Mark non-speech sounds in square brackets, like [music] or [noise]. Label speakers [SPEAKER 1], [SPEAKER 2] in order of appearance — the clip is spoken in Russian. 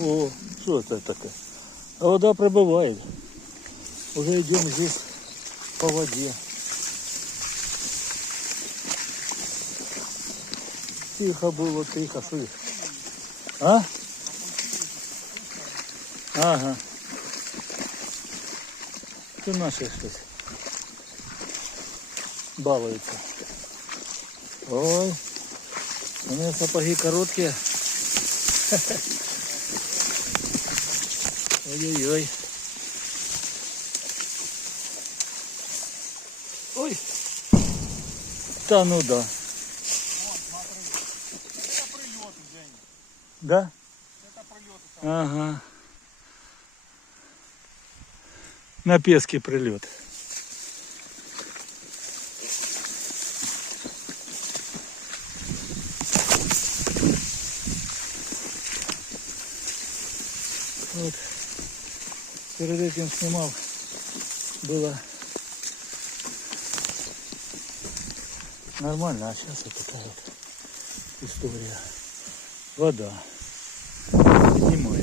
[SPEAKER 1] О, что это такое? А вода прибывает. Уже идем здесь по воде. Тихо было, тихо, их? А? Ага. Це наші щось. Балуються. Ой. У меня сапоги короткие. [laughs] Ой-ой-ой. Ой. Та ну да.
[SPEAKER 2] Это прилеты, Женя.
[SPEAKER 1] Да?
[SPEAKER 2] Это прилеты там.
[SPEAKER 1] Ага. На песке прилет. Вот перед этим снимал, было нормально, а сейчас вот такая вот история. Вода поднимается.